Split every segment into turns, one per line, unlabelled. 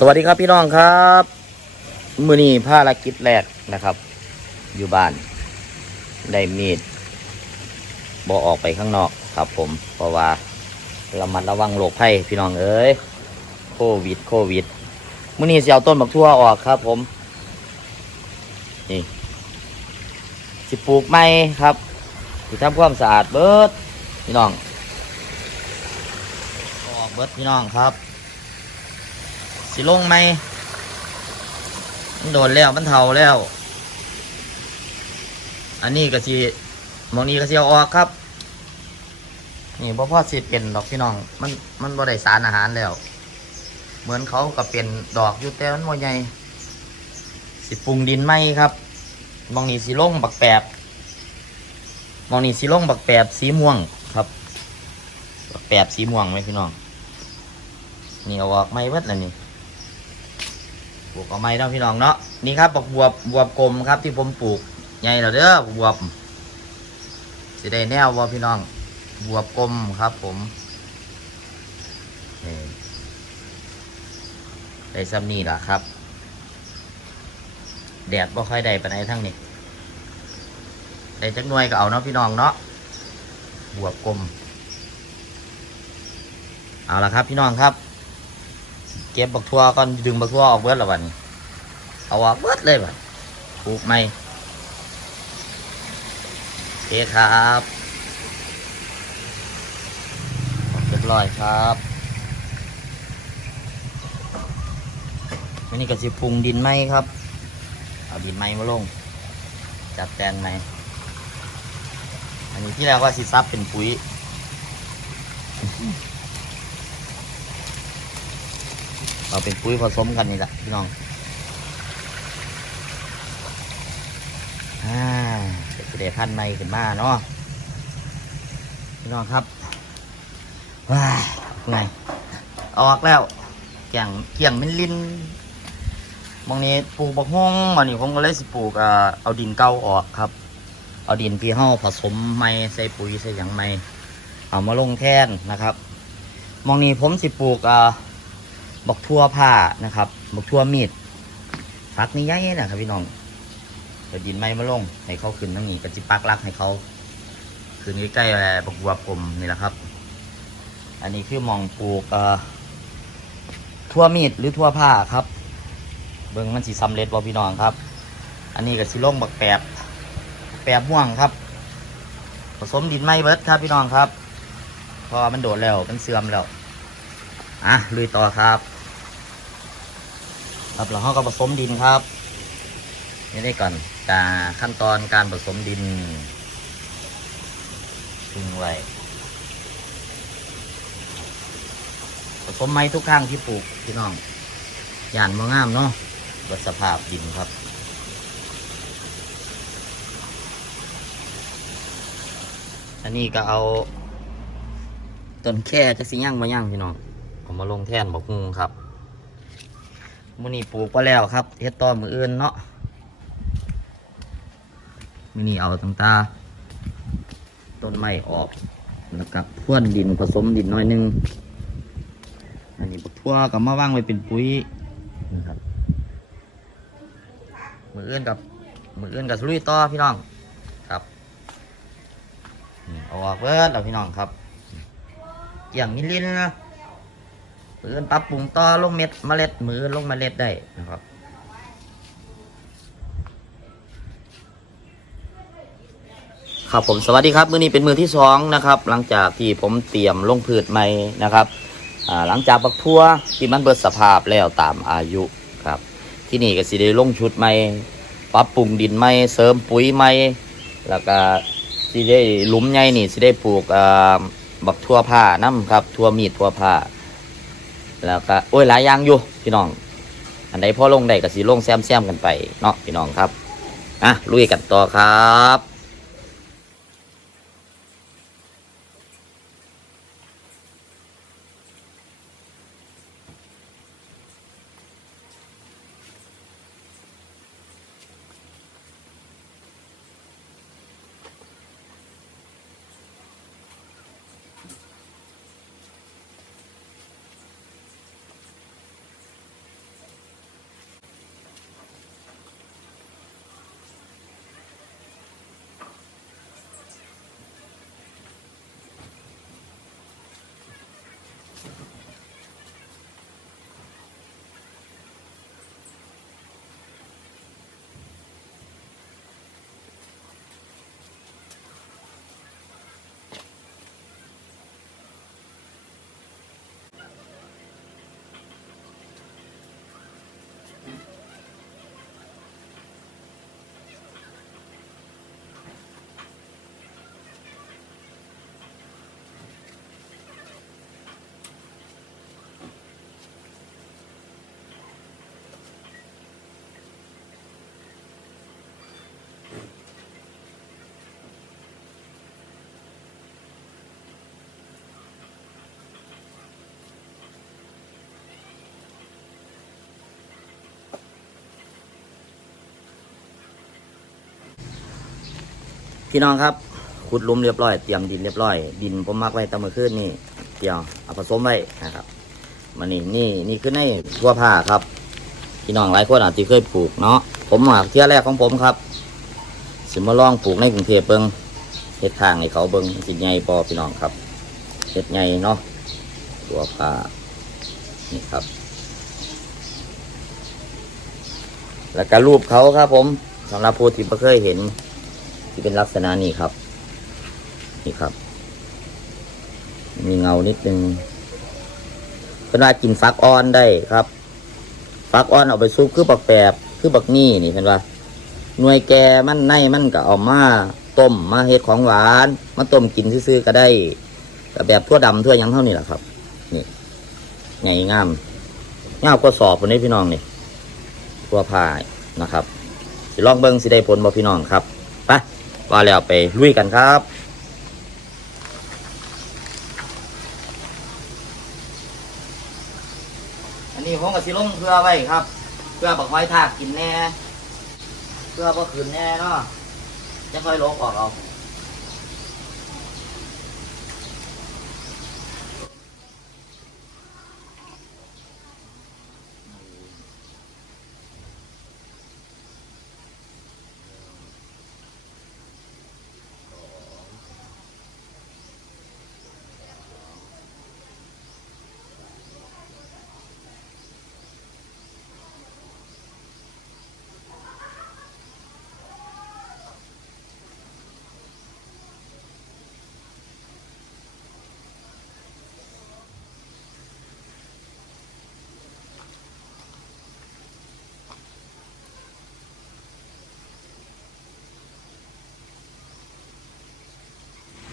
สวัสดีครับพี่น้องครับมือนี้ภารกิจแรกนะครับ อยู่บ้าน ได้มีดบอออกไปข้างนอกครับผม เพราะว่าเรามัดระวังโรคภัยพี่น้องเอ้ยโควิด โควิดมือนี้เสียวต้นบักทั่วออกครับ ผม นี่สิปลูกไม้ครับสิทำความสะอาดเบิดพี่น้องออกเบิดพี่น้องครับ สิลงไหมมันโดนแล้วมันเทาแล้ว อันนี้ก็สิมองนี้ก็สิเอาออกครับ นี่พ่อพ่อสิเป็นดอกพี่น้อง มันมันบ่ได้สารอาหารแล้ว เหมือนเขาก็เป็นดอกอยู่แต่มันบ่ใหญ่สิปรุงดินไหมครับมองนี้สิลงบักแปบมองนี้สิลงบักแปบสีม่วงครับบักแปบสีม่วงไหมพี่น้องนี่เอาออกไม่เบิดแล้วนี่ ปลูกเอาไม้เนาะพี่น้องเนาะนี่ครับบักบวบบวบกลมครับที่ผมปลูกใหญ่แล้วเด้อบวบสิได้แนวบ่พี่น้องบวบกลมครับ ผมได้ซ้ำนี่ล่ะครับ แดดบ่ค่อยได้ปานใดทั้งนี้ได้จักหน่วยก็เอาเนาะพี่น้องเนาะบวบกลมเอาละครับพี่น้องครับ เก็บบักทั่วก่อนดึงบักทั่วออกเบิดล้วบันเอาออกเบิดเลยบัดปลูกใหม่เคครับเรียบร้อยครับอันนี้ก็สิปรุงดินไหมครับ เอาดินไหมมาลง จัดแปลนไหม อันนี้ที่แล้วก็สิซับเป็นปุ๋ย เราเป็นปุ๋ยผสมกันนี่แหละพี่น้องอ่าจะได้พันธุ์ใหม่ขึ้นมาเนาะพี่น้องครับว้ายไงออกแล้วเกี่ยงเกี่ยงเป็นลินมองนี้ปลูกบักฮงมันนี่ผมก็เลยสิปลูกเออเอาดินเก่าออกครับ เอาดินที่เฮาผสมใหม่ใส่ปุ๋ยใส่หยังใหม่เอามาลงแทนนะครับมองนี้ผมสิปลูกเอ่อ บักทั่วผ้านะครับบักทั่วมีดฟักนี่ใหญ่นะครับพี่น้องเดี๋ยวดินไม้มาลงให้เขาขึ้นทั้งนี้ก็จิปักรักให้เขาขึ้นใกล้ๆแหละบักบัวกลมนี่แหละครับ อันนี้คือมองปลูกเอ่อทั่วมีดหรือทั่วผ้าครับ เบิ้งมันสีสำเร็จบ่พี่น้องครับ อันนี้ก็สิลงบักแปบแปบม่วงครับ ผสมดินไม้เบิร์ดครับพี่น้องครับเพอมันโดดแล้วมันเสื่อมแล้วอะลุยต่อครับ ครับเราก็ผสมดินครับนี่ได้ก่อนการขั้นตอนการผสมดินทิ้งไว้ผสมไม้ทุกครั้งที่ปลูกพี่น้องยานมางามเนาะวัสภาพดินครับอันนี้ก็เอาต้นแค่จะสิย่างมาย่างพี่น้องผมมาลงแท่นบอกงูครับ มือนี้ปลูกไปแล้วครับเฮ็ดต้อมืออื่นเนาะมือนี้เอาตั้งตาต้นไม้ออกแล้วกับพ่วนดินผสมดินน้อยนึงอันนี้บักทั่วกับมาว่างไว้เป็นปุ๋ยนะครับมืออื่นกับมืออื่นกับลุยต่อพี่น้องครับเอาออกเบิดแล้วพี่น้องครับเกี่ยงมิลินนะ มืออนปรับปรุงต่อลงเม็ดเมล็ดมือลงเมล็ดได้นะครับครับผมสวัสดีครับมือนี้เป็นมือที่สองนะครับหลังจากที่ผมเตรียมลงพืชใหม่นะครับหลังจากบักทั่วที่มันเบิดสภาพแล้วตามอายุครับ ที่นี่ก็สิได้ลงชุดใหม่ปรับปรุงดินใหม่เสริมปุ๋ยใหม่แล้วก็สิได้หลุมใหญ่นี่สิได้ปลูกบักทั่วผ้าน้ำครับทั่วมีดทั่วผ้า แล้วก็โอ้ยหลายอย่างอยู่พี่น้อง อันใดพ่อลงได้ก็สีลงแซมแซมกันไปเนาะพี่น้องครับอะลุยกันต่อครับ พี่น้องครับขุดลุมเรียบร้อยเตรียมดินเรียบร้อย ดินผมมักไว้ตะมือขึ้นนี่เดี๋ยวเอาผสมไว้นะครับมันนี่นี่นี่คือในทั่วผ้าครับ พี่น้องหลายคนอาจจะเคยปลูกเนาะผมอะเที่ยแรกของผมครับสิมาลองปลูกในกรุงเทพเบิงเฮ็ดทางให้เขาเบิงสิใหญ่ปอพี่น้องครับเฮ็ดใหญ่เนาะตัวผ้านี่ครับ แล้วก็รูปเขาครับผมสำหรับผู้ที่ไม่เคยเห็น ที่เป็นลักษณะนี้ครับ นี่ครับ มีเงานิดนึงเป็นว่ากินฟักอ่อนได้ครับฟักอ่อนเอาไปซุปคือบักแปบคือบักนี่นี่เป็นว่าหน่วยแกมันในมันก็เอามาต้มมาเฮ็ดของหวาน มาต้มกินซื่อๆก็ได้ก็แบบทั่วดำทั่วยังเท่านี้แหละครับ นี่ไงงามงามก็สอบคนนี้พี่น้องนี่ทั่วพายนะครับสิลองเบิ้งสิได้ผลบ่พี่น้องครับ ว่าแล้วไปลุยกันครับอันนี้ผมกับสิลงเพื่อไว้ครับ เพื่อบักไว้ทากกินแน่ เพื่อบ่ขืนแน่เนาะจะค่อยลบออกเอา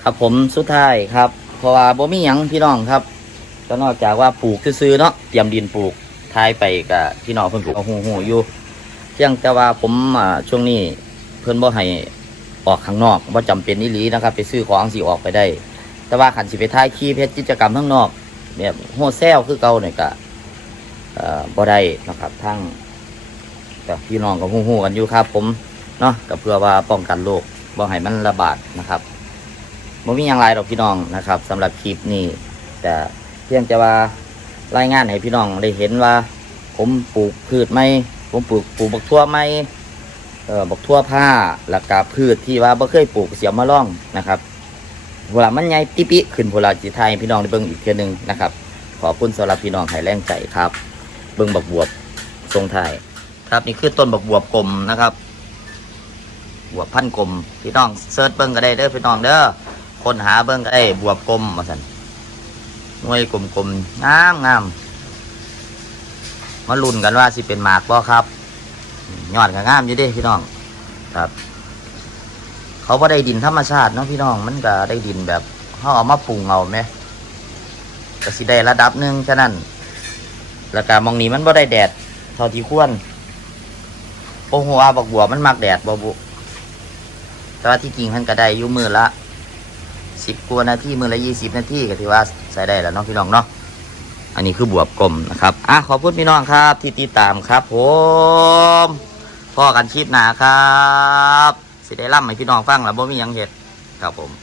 ครับผมสุดท้ายครับ เพราะว่าบ่มีหยังพี่น้องครับก็นอกจากว่าปลูกซื้อเนาะเตรียมดินปลูกทายไปกับพี่น้องเพิ่นปลูกเอาหูอยู่เพียงแต่ว่าผมช่วงนี้เพิ่นบ่ให้ออกข้างนอกบ่จำเป็นนิลีนะครับ ไปซื้อของสิออกไปได้ แต่ว่าขันสิไปถ่ายคลิปเฮ็ดกิจกรรมข้างนอกแบบโฮเซลคือเก่าเนี่ยก็เอ่อบ่ได้นะครับทั้งกับพี่น้องก็ฮู้ๆกันอยู่ครับ ผมเนาะก็เพื่อว่าป้องกันโรคบ่ให้มันระบาดนะครับ บ่มีอย่างไรหรอกพี่น้องนะครับสำหรับคลิปนี้แต่เพียงแต่ว่ารายงานให้พี่น้องได้เห็นว่า ผมปลูกพืชไหมผมปลูกปลูกบักทั่วไหมเออบักทั่วผ้าแล้วก็พืชที่ว่าบ่เคยปลูกเสียมาล่องนะครับเวลามันใหญ่ติปิขึ้นพวกเราจิไทยพี่น้องได้เบิ่งอีกเทื่อหนึงนะครับ ขอบคุณสำหรับพี่น้องให้แรงใจครับ เบิ่งบักบวบทรงไทยครับนี่คือต้นบักบวบกลมนะครับบวบพันกลมพี่น้องเซิร์ชเบิ่งก็ได้เด้อพี่น้องเด้อ คนหาเบิ้งก็ได้บวบกลมมาสันหน่วยกลมกลมๆงามงามมาลุ้นกันว่าสิเป็นหมากบ่ครับยอดก็งามอยู่เดิพี่น้องครับ เขาบ่ได้ดินธรรมชาติเนาะพี่น้องมันก็ได้ดินแบบเขาเอามาปรุงเอาไหมก็สิได้ระดับหนึ่งฉะนั้นแล้วก็มองนี้มันบ่ได้แดดเท่าที่ควรโอ้โหว่าบักบัวมันมักแดดบ่บุแต่ว่าที่จริงมันก็ได้ยู่มือละ สิบกว่านาทีมือละยี่สิบนาทีก็ถือว่าใส่ได้แล้วเนาะพี่น้องเนาะอันนี้คือบวบกลมนะครับอะขอบคุณพี่น้องครับที่ติดตามครับผมพ่อกันคลิปหนาครับสิได้ล่ำให้พี่น้องฟังแล้วบ่มียังเห็ดครับผม